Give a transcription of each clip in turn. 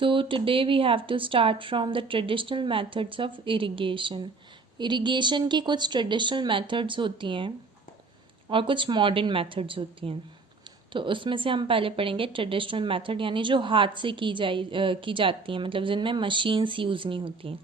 So today we have to start from the traditional methods of irrigation. Irrigation की कुछ traditional methods होती हैं और कुछ modern methods होती हैं. तो उसमें से हम पहले पढ़ेंगे ट्रेडिशनल मेथड, यानी जो हाथ से की जाती हैं, मतलब जिनमें मशीन्स यूज़ नहीं होती हैं.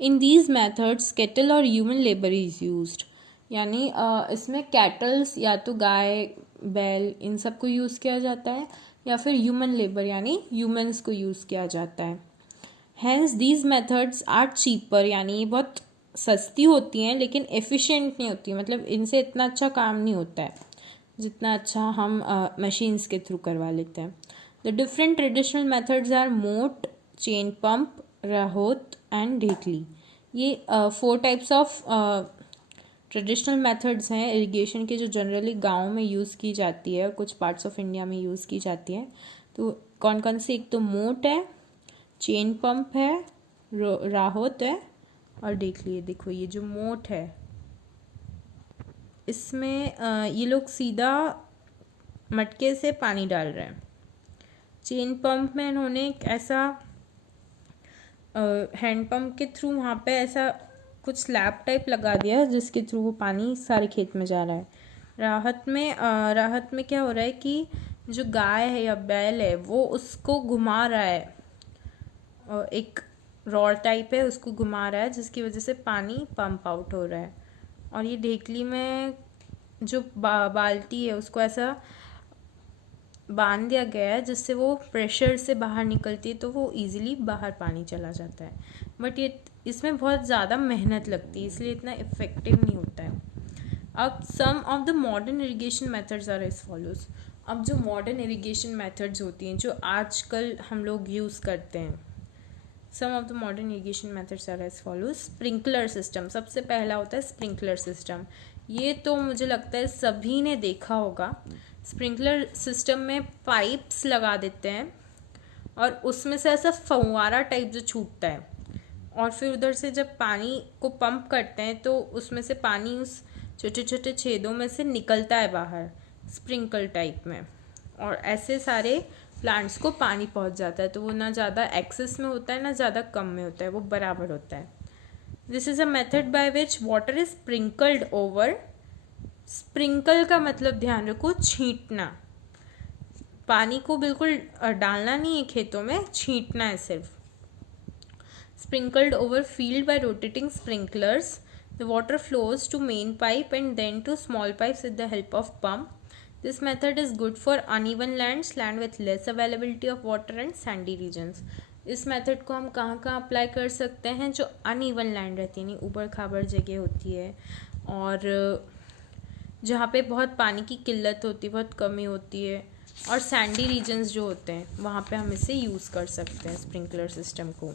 इन दीज मेथड्स कैटल और ह्यूमन लेबर इज़ यूज्ड, यानी इसमें कैटल्स या तो गाय बैल इन सब को यूज़ किया जाता है या फिर ह्यूमन लेबर यानी ह्यूमंस को यूज़ किया जाता है. Hence these methods are cheaper, यानी ये बहुत सस्ती होती हैं लेकिन एफिशिएंट नहीं होती, मतलब इनसे इतना अच्छा काम नहीं होता है जितना अच्छा हम मशीन्स के थ्रू करवा लेते हैं. The different traditional methods are moat, chain pump, rahat and dhekli. ये 4 टाइप्स ऑफ ट्रेडिशनल मेथड्स हैं इरिगेशन के जो जनरली गाँव में यूज़ की जाती है, कुछ पार्ट्स ऑफ इंडिया में यूज़ की जाती है. तो कौन कौन से? एक तो मोट है, चेन पंप है, राहोत है और देख लिए. देखो ये जो मोट है इसमें ये लोग सीधा मटके से पानी डाल रहे हैं. चेन पंप में इन्होंने एक ऐसा हैंड पंप के थ्रू वहाँ पे ऐसा कुछ स्लैब टाइप लगा दिया है जिसके थ्रू वो पानी सारे खेत में जा रहा है. राहत में क्या हो रहा है कि जो गाय है या बैल है वो उसको घुमा रहा है, एक रॉड टाइप है उसको घुमा रहा है जिसकी वजह से पानी पंप आउट हो रहा है. और ये ढेकली में जो बाल्टी है उसको ऐसा बांध दिया गया है जिससे वो प्रेशर से बाहर निकलती है तो वो इजीली बाहर पानी चला जाता है. बट ये इसमें बहुत ज़्यादा मेहनत लगती है इसलिए इतना इफ़ेक्टिव नहीं होता है. अब some of the modern irrigation methods are as follows. अब जो मॉडर्न इरिगेशन मेथड्स होती हैं जो आजकल हम लोग यूज़ करते हैं, some of the modern irrigation methods are as follows. Sprinkler system सबसे पहला होता है. स्प्रिंकलर सिस्टम ये तो मुझे लगता है सभी ने देखा होगा. स्प्रिंकलर सिस्टम में पाइप्स लगा देते हैं और उसमें से ऐसा फव्वारा टाइप जो छूटता है और फिर उधर से जब पानी को पंप करते हैं तो उसमें से पानी उस छोटे छोटे छेदों में से निकलता है बाहर स्प्रिंकल टाइप में, और ऐसे सारे प्लांट्स को पानी पहुंच जाता है. तो वो ना ज़्यादा एक्सेस में होता है ना ज़्यादा कम में होता है, वो बराबर होता है. This is a method by which water is sprinkled over. Sprinkle का मतलब ध्यान रखो छींटना. पानी को बिल्कुल डालना नहीं है खेतों में, छींटना है सिर्फ. Sprinkled over field bye rotating sprinklers. The water flows to main pipe and then to small pipes with the help of pump. This method is good for uneven lands, land with less availability of water and sandy regions. इस method को हम कहाँ कहाँ apply कर सकते हैं? जो uneven land रहती है, नहीं ऊबड़ खाबड़ जगह होती है और जहाँ पे बहुत पानी की किल्लत होती है, बहुत कमी होती है, और सैंडी रीजन्स जो होते हैं वहाँ पे हम इसे यूज़ कर सकते हैं स्प्रिंकलर सिस्टम को.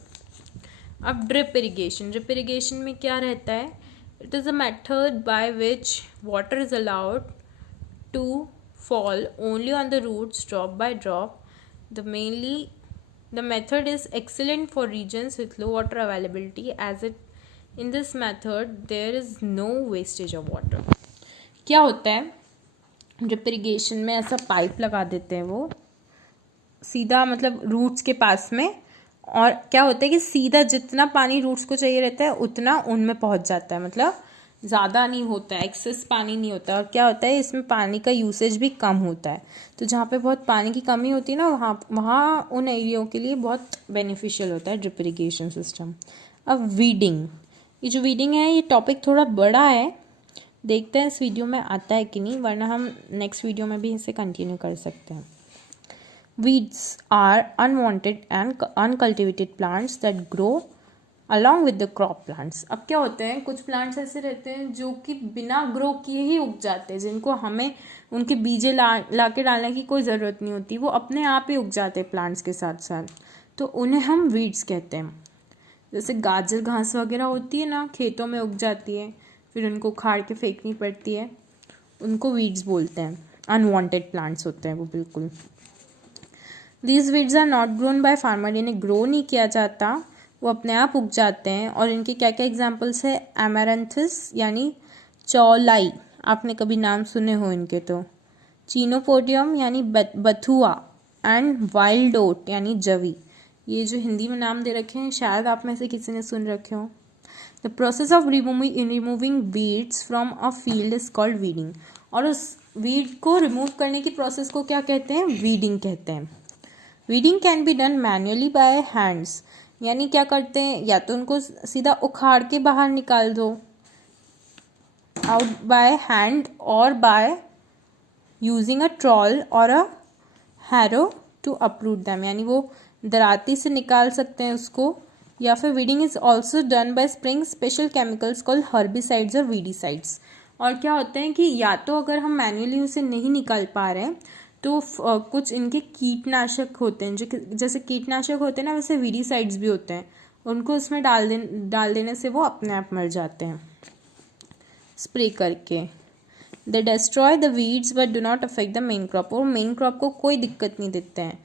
अब ड्रिप इरिगेशन. ड्रिप इरिगेशन में क्या रहता है? It is a method by which water is allowed to fall only on the roots drop by drop. The method is excellent for regions with low water availability as in this method there is no wastage of water. क्या होता है? Drip irrigation में ऐसा pipe लगा देते हैं वो सीधा मतलब रूट्स के पास में, और क्या होता है कि सीधा जितना पानी रूट्स को चाहिए रहता है उतना उनमें पहुंच जाता है, मतलब ज़्यादा नहीं होता है, एक्सेस पानी नहीं होता. और क्या होता है इसमें पानी का यूसेज भी कम होता है. तो जहाँ पे बहुत पानी की कमी होती है ना वहाँ उन एरियो के लिए बहुत बेनिफिशियल होता है ड्रिप इरिगेशन सिस्टम. अब वीडिंग. ये जो वीडिंग है ये टॉपिक थोड़ा बड़ा है, देखते हैं इस वीडियो में आता है कि नहीं, वरना हम नेक्स्ट वीडियो में भी इसे कंटिन्यू कर सकते हैं. Weeds are unwanted and uncultivated plants that grow along with the crop plants. अब क्या होते हैं, कुछ प्लांट्स ऐसे रहते हैं जो कि बिना ग्रो किए ही उग जाते हैं, जिनको हमें उनके बीजे ला के डालने की कोई ज़रूरत नहीं होती, वो अपने आप ही उग जाते हैं प्लांट्स के साथ साथ. तो उन्हें हम वीड्स कहते हैं. जैसे गाजर घास वगैरह होती है ना, खेतों में उग जाती है, फिर उनको उखाड़ के फेंकनी पड़ती है, उनको वीड्स बोलते हैं. अनवांटेड प्लांट्स होते हैं वो बिल्कुल. These weeds are not grown by farmer. इन्हें ग्रो नहीं किया जाता, वो अपने आप उग जाते हैं. और इनके क्या क्या एग्जाम्पल्स है? एमेरंथस यानी चौलाई, आपने कभी नाम सुने हो इनके तो. चीनोपोडियम यानी बथुआ, एंड वाइल्ड ओट यानी जवी। ये जो हिंदी में नाम दे रखे हैं शायद आप में से किसी ने सुन रखे हो। The process of removing weeds from a field is called weeding. और उस वीड को रिमूव करने की प्रोसेस को क्या कहते हैं? वीडिंग कहते हैं। Weeding can be done manually by hands, यानी क्या करते हैं, या तो उनको सीधा उखाड़ के बाहर निकाल दो आउट बाय हैंड, और बाय यूजिंग अ ट्रॉल और अ हैरो टू अपरूट दैम, यानी वो दराती से निकाल सकते हैं उसको। या फिर weeding is also done by spraying special chemicals called herbicides और वीडिसाइड्स। और क्या होता है कि या तो अगर हम मैन्युअली उसे नहीं निकाल पा रहे हैं तो कुछ इनके कीटनाशक होते हैं, जो जैसे कीटनाशक होते हैं ना, वैसे वीडिसाइड्स भी होते हैं, उनको उसमें डाल देने से वो अपने आप मर जाते हैं स्प्रे करके। दे destroy the weeds but do not affect the main crop. और मेन क्रॉप को कोई दिक्कत नहीं देते हैं,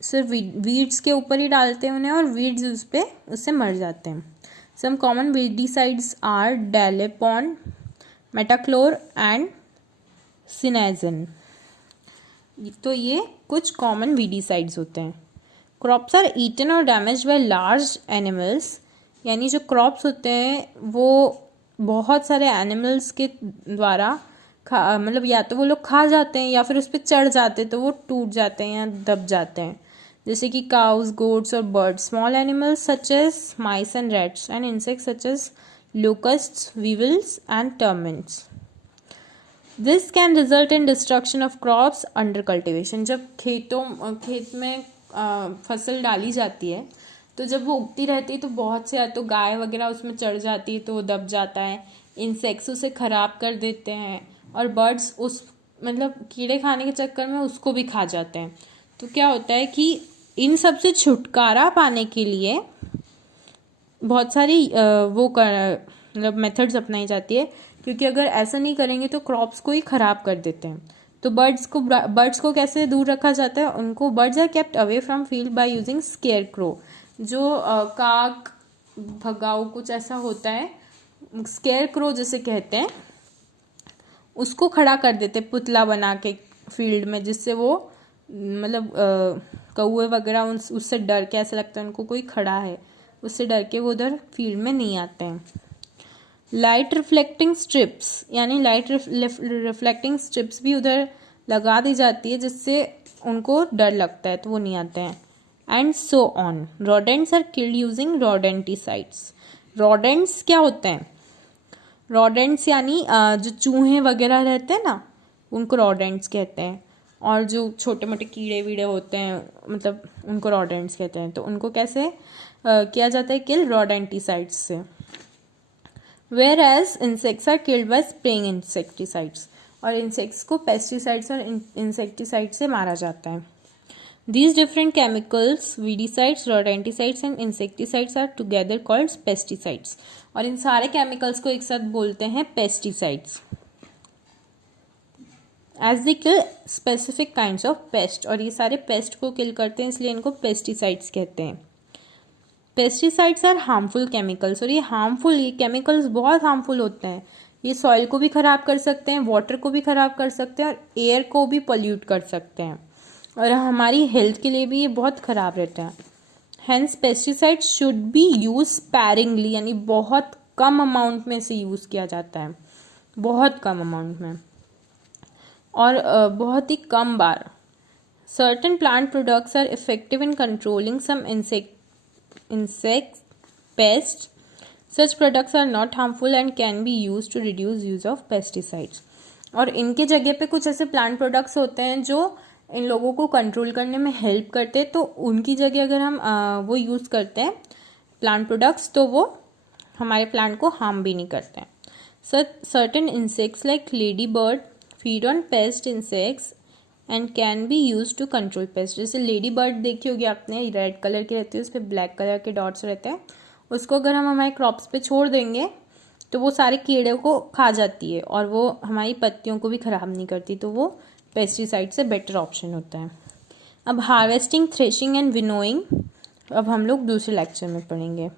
सिर्फ वीड्स के ऊपर ही डालते हैं उन्हें, और वीड्स उससे मर जाते हैं। Some common weedicides are dalapon, metolachlor and simazine. तो ये कुछ कॉमन वीडिसाइड्स होते हैं। क्रॉप्स आर ईटन और डैमेज बाय लार्ज एनिमल्स, यानी जो क्रॉप्स होते हैं वो बहुत सारे एनिमल्स के द्वारा मतलब या तो वो लोग खा जाते हैं या फिर उस पर चढ़ जाते हैं तो वो टूट जाते हैं या दब जाते हैं, जैसे कि काउज, गोट्स और birds. Small animals such as mice and rats and insects such as locusts, weevils and termites. This can result in destruction of crops under cultivation. जब खेत में फसल डाली जाती है तो जब वो उगती रहती है तो बहुत से या तो गाय वगैरह उसमें चढ़ जाती है तो वो दब जाता है, इंसेक्ट्स उसे ख़राब कर देते हैं, और बर्ड्स उस मतलब कीड़े खाने के चक्कर में उसको भी खा जाते हैं। तो क्या होता है कि इन सब से छुटकारा पाने के लिए बहुत सारी मतलब मेथड्स अपनाई जाती है, क्योंकि अगर ऐसा नहीं करेंगे तो क्रॉप्स को ही ख़राब कर देते हैं। तो बर्ड्स को कैसे दूर रखा जाता है? उनको birds are kept away from field by using scarecrow. जो काक, भगाऊ कुछ ऐसा होता है, स्केयर क्रो जिसे कहते हैं, उसको खड़ा कर देते पुतला बना के फील्ड में, जिससे वो मतलब कौवे वगैरह उससे डर के, ऐसा लगता है उनको कोई खड़ा है, उससे डर के वो उधर फील्ड में नहीं आते हैं। लाइट रिफ्लेक्टिंग स्ट्रिप्स, यानी लाइट रिफ्लेक्टिंग स्ट्रिप्स भी उधर लगा दी जाती है जिससे उनको डर लगता है तो वो नहीं आते हैं। And so on. Rodents are killed using rodenticides. Rodents क्या होते हैं? रोडेंट्स यानी जो चूहे वगैरह रहते हैं ना, उनको रोडेंट्स कहते हैं। और जो छोटे मोटे कीड़े वीड़े होते हैं मतलब उनको रोडेंट्स कहते हैं। तो उनको कैसे किया जाता है किल? रोडेंटिसाइड्स से। Whereas insects are killed by spraying insecticides. और इंसेक्ट्स को पेस्टिसाइड्स और इंसेक्टिसाइड से मारा जाता है। These different chemicals, weedicides, rodenticides and insecticides are together called pesticides. और इन सारे chemicals को एक साथ बोलते हैं pesticides. As they kill specific kinds of pest. और ये सारे pest को kill करते हैं इसलिए इनको pesticides कहते हैं. Pesticides are harmful chemicals. और ये chemicals बहुत harmful होते हैं. ये सॉइल को भी ख़राब कर सकते हैं, वाटर को भी ख़राब कर सकते हैं और एयर को भी पोल्यूट कर सकते हैं, और हमारी हेल्थ के लिए भी ये बहुत ख़राब रहता है। Hence pesticide should be use sparingly, यानी बहुत कम अमाउंट में से यूज़ किया जाता है, बहुत कम अमाउंट में और बहुत ही कम बार। Certain plant products are effective in controlling some insect pest. Such products are not harmful and can be use to reduce use of pesticides. और इनके जगह पे कुछ ऐसे प्लांट प्रोडक्ट्स होते हैं जो इन लोगों को कंट्रोल करने में हेल्प करते हैं, तो उनकी जगह अगर हम वो यूज़ करते हैं प्लांट प्रोडक्ट्स तो वो हमारे प्लांट को हार्म भी नहीं करते हैं। Certain insects like ladybird feed on pest insects and can be use to control pest. जैसे लेडी बर्ड देखी होगी आपने, रेड कलर की रहती है, उस पर ब्लैक कलर के डॉट्स रहते हैं। उसको अगर हम हमारे क्रॉप्स पे छोड़ देंगे तो वो सारे कीड़े को खा जाती है और वो हमारी पत्तियों को भी ख़राब नहीं करती, तो वो पेस्टिसाइड से बेटर ऑप्शन होता है। अब हार्वेस्टिंग, थ्रेशिंग एंड विनोइंग अब हम लोग दूसरे लेक्चर में पढ़ेंगे।